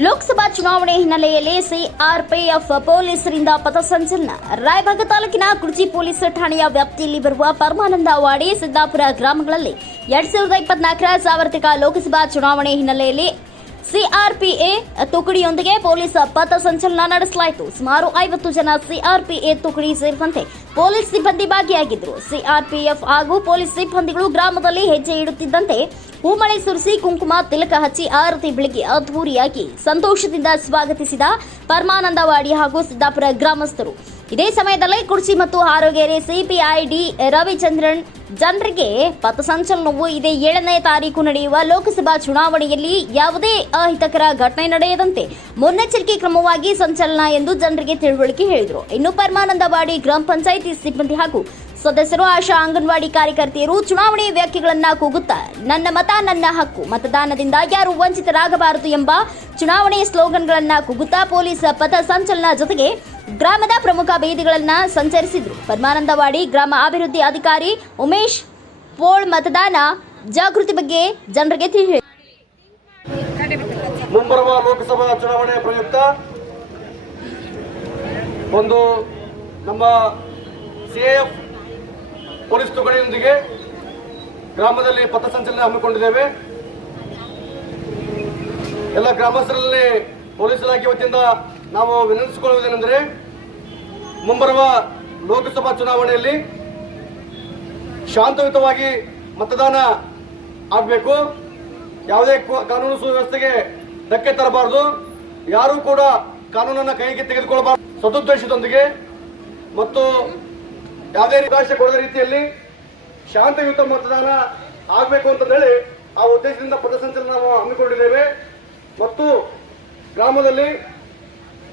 ಲೋಕಸಭಾ ಚುನಾವಣೆ ಹಿನ್ನೆಲೆಯಲ್ಲಿ ಸಿಆರ್ಪಿಎಫ್ ಪೊಲೀಸರಿಂದ ಪಥಸಂಚಲನ ರಾಯಭಾಗ ತಾಲೂಕಿನ ಕುರ್ಚಿ ಪೊಲೀಸ್ ಠಾಣೆಯ ವ್ಯಾಪ್ತಿಯಲ್ಲಿ ಬರುವ ಪರಮಾನಂದವಾಡಿ ಸಿದ್ದಾಪುರ ಗ್ರಾಮಗಳಲ್ಲಿ ಎರಡ್ ಸಾವಿರದ ಇಪ್ಪತ್ನಾಲ್ಕರ ಸಾರ್ವತ್ರಿಕ ಲೋಕಸಭಾ ಚುನಾವಣೆ ಹಿನ್ನೆಲೆಯಲ್ಲಿ ಸಿಆರ್ಪಿಎ ತುಕಡಿಯೊಂದಿಗೆ ಪೊಲೀಸ್ ಪಥ ಸಂಚಲನ ನಡೆಸಲಾಯಿತು. ಸುಮಾರು ಐವತ್ತು ಜನ ಸಿಆರ್ಪಿಎ ತುಕಡಿ ಸೇರಿದಂತೆ ಪೊಲೀಸ್ ಸಿಬ್ಬಂದಿ ಭಾಗಿಯಾಗಿದ್ದರು. ಸಿಆರ್ಪಿಎಫ್ ಹಾಗೂ ಪೊಲೀಸ್ ಸಿಬ್ಬಂದಿಗಳು ಗ್ರಾಮದಲ್ಲಿ ಹೆಜ್ಜೆ ಇಡುತ್ತಿದ್ದಂತೆ ಹೂಮಳೆ ಸುರಿಸಿ ಕುಂಕುಮ ತಿಲಕ ಹಚ್ಚಿ ಆರತಿ ಬೆಳಗ್ಗೆ ಅದ್ಧೂರಿಯಾಗಿ ಸಂತೋಷದಿಂದ ಸ್ವಾಗತಿಸಿದ ಪರಮಾನಂದವಾಡಿ ಹಾಗೂ ಸಿದ್ದಾಪುರ ಗ್ರಾಮಸ್ಥರು. ಇದೇ ಸಮಯದಲ್ಲಿ ಕುರ್ಚಿ ಮತ್ತು ಆರೋಗ್ಯರೆ ಸಿಪಿಐಡಿ ರವಿಚಂದ್ರನ್ ಜನರಿಗೆ ಪಥಸಂಚಲನವು ಇದೇ ಏಳನೇ ತಾರೀಕು ನಡೆಯುವ ಲೋಕಸಭಾ ಚುನಾವಣೆಯಲ್ಲಿ ಯಾವುದೇ ಅಹಿತಕರ ಘಟನೆ ನಡೆಯದಂತೆ ಮುನ್ನೆಚ್ಚರಿಕೆ ಕ್ರಮವಾಗಿ ಸಂಚಲನ ಎಂದು ಜನರಿಗೆ ತಿಳುವಳಿಕೆ ಹೇಳಿದರು. ಇನ್ನು ಪರಮಾನಂದವಾಡಿ ಗ್ರಾಮ ಪಂಚಾಯಿತಿ ಸಿಬ್ಬಂದಿ ಹಾಗೂ ಸದಸ್ಯರು ಆಶಾ ಅಂಗನವಾಡಿ ಕಾರ್ಯಕರ್ತೆಯರು ಚುನಾವಣೆ ವ್ಯಾಖ್ಯೆಗಳನ್ನ ಕೂಗುತ್ತಾ, ನನ್ನ ಮತ, ನನ್ನ ಹಕ್ಕು, ಮತದಾನದಿಂದ ಯಾರು ವಂಚಿತರಾಗಬಾರದು ಎಂಬ ಚುನಾವಣೆ ಸ್ಲೋಗನ್ಗಳನ್ನ ಕೂಗುತ್ತಾ ಪೊಲೀಸ್ ಪಥ ಸಂಚಲನ ಜೊತೆಗೆ ಗ್ರಾಮದ ಪ್ರಮುಖ ಬೀದಿಗಳನ್ನ ಸಂಚರಿಸಿದ್ರು. ಪರಮಾನಂದವಾಡಿ ಗ್ರಾಮ ಅಭಿವೃದ್ಧಿ ಅಧಿಕಾರಿ ಉಮೇಶ್ ಪೋಳ್ ಮತದಾನ ಜಾಗೃತಿ ಬಗ್ಗೆ ಜನರಿಗೆ ತಿಳಿ ಮುಂಬರುವ ಲೋಕಸಭಾ ಚುನಾವಣೆ ಪ್ರಯುಕ್ತ ಒಂದು ನಮ್ಮ ಸಿಎಎಫ್ ಪೊಲೀಸ್ ತುಕಡಿಯೊಂದಿಗೆ ಗ್ರಾಮದಲ್ಲಿ ಪಥಸಂಚಲನ ಹಮ್ಮಿಕೊಂಡಿದ್ದೇವೆ. ಎಲ್ಲ ಗ್ರಾಮಸ್ಥರಲ್ಲಿ ಪೊಲೀಸ್ ಇಲಾಖೆ ವತಿಯಿಂದ ನಾವು ವಿನಂತಿಸಿಕೊಳ್ಳುವುದೇನೆಂದರೆ, ಮುಂಬರುವ ಲೋಕಸಭಾ ಚುನಾವಣೆಯಲ್ಲಿ ಶಾಂತಯುತವಾಗಿ ಮತದಾನ ಆಗಬೇಕು. ಯಾವುದೇ ಕಾನೂನು ಸುವ್ಯವಸ್ಥೆಗೆ ಧಕ್ಕೆ ತರಬಾರದು. ಯಾರೂ ಕೂಡ ಕಾನೂನನ್ನು ಕೈಗೆ ತೆಗೆದುಕೊಳ್ಳಬಾರದು. ಸದುದ್ದೇಶದೊಂದಿಗೆ ಮತ್ತು ಯಾವುದೇ ಅವಕಾಶ ಕೊಡದ ರೀತಿಯಲ್ಲಿ ಶಾಂತಯುತ ಮತದಾನ ಆಗಬೇಕು ಅಂತ ಹೇಳಿ ಆ ಉದ್ದೇಶದಿಂದ ಪಥಸಂಚಲನ ನಾವು ಹಮ್ಮಿಕೊಂಡಿದ್ದೇವೆ. ಮತ್ತು ಗ್ರಾಮದಲ್ಲಿ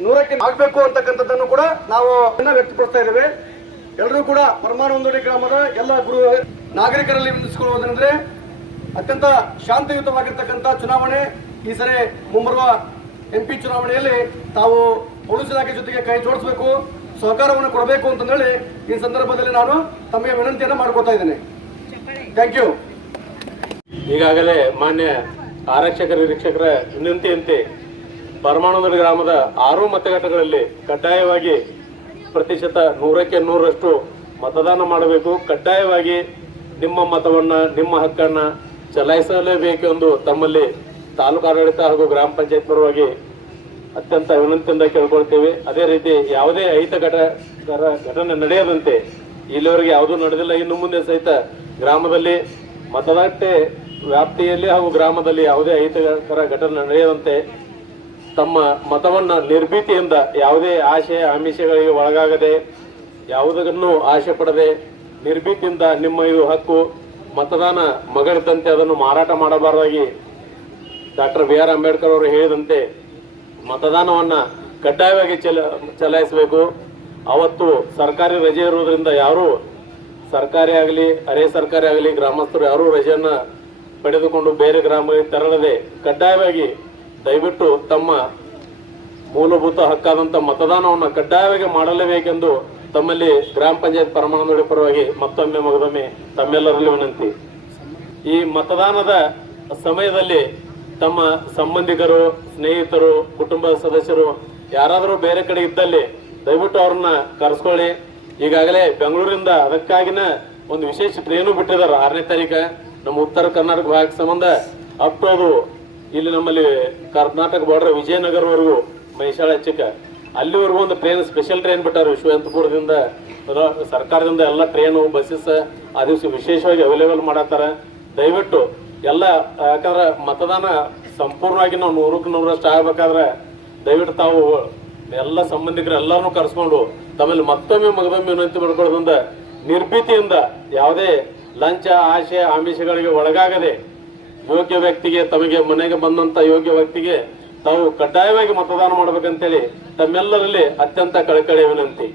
ನೂರಕ್ಕೆ ಆಗಬೇಕು ಅಂತಕ್ಕಂಥದ್ದನ್ನು ಕೂಡ ನಾವು ವ್ಯಕ್ತಪಡಿಸ್ತಾ ಇದ್ದೇವೆ. ಎಲ್ಲರೂ ಕೂಡ ಪರಮಾನಂದೋಡಿ ಗ್ರಾಮದ ಎಲ್ಲ ಗುರು ನಾಗರಿಕರಲ್ಲಿ ವಿನಿಸಿಕೊಳ್ಳುವುದಂದ್ರೆ ಅತ್ಯಂತ ಶಾಂತಿಯುತವಾಗಿರ್ತಕ್ಕಂಥ ಚುನಾವಣೆ, ಈ ಸರಿ ಮುಂಬರುವ ಎಂ ಪಿ ಚುನಾವಣೆಯಲ್ಲಿ ತಾವು ಪೊಲೀಸ್ ಇಲಾಖೆ ಜೊತೆಗೆ ಕೈ ಜೋಡಿಸಬೇಕು, ಸಹಕಾರವನ್ನು ಕೊಡಬೇಕು ಅಂತಂದೇಳಿ ಈ ಸಂದರ್ಭದಲ್ಲಿ ನಾನು ತಮಗೆ ವಿನಂತಿಯನ್ನು ಮಾಡ್ಕೊತಾ ಇದ್ದೇನೆ. ಥ್ಯಾಂಕ್ ಯು ಈಗಾಗಲೇ ಮಾನ್ಯ ಆರಕ್ಷಕ ನಿರೀಕ್ಷಕರ ವಿನಂತಿಯಂತೆ ಪರಮಾನಂದ ಗ್ರಾಮದ ಆರು ಮತಗಟ್ಟೆಗಳಲ್ಲಿ ಕಡ್ಡಾಯವಾಗಿ ಪ್ರತಿಶತ ನೂರಕ್ಕೆ ನೂರರಷ್ಟು ಮತದಾನ ಮಾಡಬೇಕು. ಕಡ್ಡಾಯವಾಗಿ ನಿಮ್ಮ ಮತವನ್ನು, ನಿಮ್ಮ ಹಕ್ಕನ್ನು ಚಲಾಯಿಸಲೇಬೇಕೆಂದು ತಮ್ಮಲ್ಲಿ ತಾಲೂಕು ಆಡಳಿತ ಹಾಗೂ ಗ್ರಾಮ ಪಂಚಾಯತ್ ಪರವಾಗಿ ಅತ್ಯಂತ ವಿನಂತಿಯಿಂದ ಕೇಳ್ಕೊಳ್ತೇವೆ. ಅದೇ ರೀತಿ ಯಾವುದೇ ಅಹಿತ ಘಟ ಘಟನೆ ನಡೆಯದಂತೆ ಇಲ್ಲಿವರೆಗೆ ಯಾವುದೂ ನಡೆದಿಲ್ಲ. ಇನ್ನು ಮುಂದೆ ಸಹಿತ ಗ್ರಾಮದಲ್ಲಿ ಮತದಾನಕ್ಕೆ ವ್ಯಾಪ್ತಿಯಲ್ಲಿ ಹಾಗೂ ಗ್ರಾಮದಲ್ಲಿ ಯಾವುದೇ ಅಹಿತಕರ ಘಟನೆ ನಡೆಯದಂತೆ ತಮ್ಮ ಮತವನ್ನ ನಿರ್ಭೀತಿಯಿಂದ ಯಾವುದೇ ಆಶೆ, ಆಮಿಷಗಳಿಗೆ ಒಳಗಾಗದೆ, ಯಾವುದನ್ನು ಆಶೆ ಪಡದೆ ನಿರ್ಭೀತಿಯಿಂದ ನಿಮ್ಮ ಇದು ಹಕ್ಕು, ಮತದಾನ ಮಗಳಿದ್ದಂತೆ ಅದನ್ನು ಮಾರಾಟ ಮಾಡಬಾರದಾಗಿ ಡಾಕ್ಟರ್ ಬಿ ಆರ್ ಅಂಬೇಡ್ಕರ್ ಅವರು ಹೇಳಿದಂತೆ ಮತದಾನವನ್ನ ಕಡ್ಡಾಯವಾಗಿ ಚಲ, ಚಲಾಯಿಸಬೇಕು. ಅವತ್ತು ಸರ್ಕಾರಿ ರಜೆ ಇರುವುದರಿಂದ ಯಾರು ಸರ್ಕಾರಿ ಆಗಲಿ, ಅರೆ ಸರ್ಕಾರಿ ಆಗಲಿ ಗ್ರಾಮಸ್ಥರು ಯಾರೂ ರಜೆಯನ್ನ ಪಡೆದುಕೊಂಡು ಬೇರೆ ಗ್ರಾಮಗಳಿಗೆ ತೆರಳದೆ ಕಡ್ಡಾಯವಾಗಿ ದಯವಿಟ್ಟು ತಮ್ಮ ಮೂಲಭೂತ ಹಕ್ಕಾದಂತ ಮತದಾನವನ್ನು ಕಡ್ಡಾಯವಾಗಿ ಮಾಡಲೇಬೇಕೆಂದು ತಮ್ಮಲ್ಲಿ ಗ್ರಾಮ ಪಂಚಾಯತ್ ಪರಮಾನಂದೋಡಿ ಪರವಾಗಿ ಮತ್ತೊಮ್ಮೆ ಮಗದೊಮ್ಮೆ ತಮ್ಮೆಲ್ಲರಲ್ಲಿ ವಿನಂತಿ. ಈ ಮತದಾನದ ಸಮಯದಲ್ಲಿ ತಮ್ಮ ಸಂಬಂಧಿಕರು, ಸ್ನೇಹಿತರು, ಕುಟುಂಬ ಸದಸ್ಯರು, ಯಾರಾದರೂ ಬೇರೆ ಕಡೆ ಇದ್ದಲ್ಲಿ ದಯವಿಟ್ಟು ಅವ್ರನ್ನ ಕರೆಸ್ಕೊಳ್ಳಿ. ಈಗಾಗಲೇ ಬೆಂಗಳೂರಿಂದ ಅದಕ್ಕಾಗಿನ ಒಂದು ವಿಶೇಷ ಟ್ರೈನು ಬಿಟ್ಟಿದ್ದಾರೆ. ಆರನೇ ತಾರೀಕ ನಮ್ಮ ಉತ್ತರ ಕರ್ನಾಟಕ ಭಾಗಕ್ಕೆ ಸಂಬಂಧ. ಅಪ್ ಟು ಇಲ್ಲಿ ನಮ್ಮಲ್ಲಿ ಕರ್ನಾಟಕ ಬಾರ್ಡರ್ ವಿಜಯನಗರವರೆಗೂ ಮೈಸಾಳ ಚಿಕ್ಕ ಅಲ್ಲಿವರೆಗೂ ಒಂದು ಟ್ರೈನ್ ಸ್ಪೆಷಲ್ ಟ್ರೈನ್ ಬಿಟ್ಟಾರೆ ಯಶವಂತಪುರದಿಂದ ಸರ್ಕಾರದಿಂದ ಎಲ್ಲ ಟ್ರೈನು ಬಸ್ಸಸ್ ಆ ದಿವಸ ವಿಶೇಷವಾಗಿ ಅವೈಲೇಬಲ್ ಮಾಡತ್ತಾರ. ದಯವಿಟ್ಟು ಎಲ್ಲ, ಯಾಕಂದ್ರೆ ಮತದಾನ ಸಂಪೂರ್ಣವಾಗಿ ನಾವು ನೂರಕ್ಕೆ ನೂರಷ್ಟು ಆಗ್ಬೇಕಾದ್ರೆ ದಯವಿಟ್ಟು ತಾವು ಎಲ್ಲ ಸಂಬಂಧಿಕರು ಎಲ್ಲರನ್ನೂ ಕರೆಸ್ಕೊಂಡು ತಮ್ಮಲ್ಲಿ ಮತ್ತೊಮ್ಮೆ ಮಗದೊಮ್ಮೆ ವಿನಂತಿ ಮಾಡ್ಕೊಳ್ಳೋದ್ರಿಂದ ನಿರ್ಭೀತಿಯಿಂದ ಯಾವುದೇ ಲಂಚ, ಆಶೆ, ಆಮಿಷಗಳಿಗೆ ಒಳಗಾಗದೆ ಯೋಗ್ಯ ವ್ಯಕ್ತಿಗೆ, ತಮಗೆ ಮನೆಗೆ ಬಂದಂತ ಯೋಗ್ಯ ವ್ಯಕ್ತಿಗೆ ತಾವು ಕಡ್ಡಾಯವಾಗಿ ಮತದಾನ ಮಾಡ್ಬೇಕಂತೇಳಿ ತಮ್ಮೆಲ್ಲರಲ್ಲಿ ಅತ್ಯಂತ ಕಳಕಳಿಯ ವಿನಂತಿ.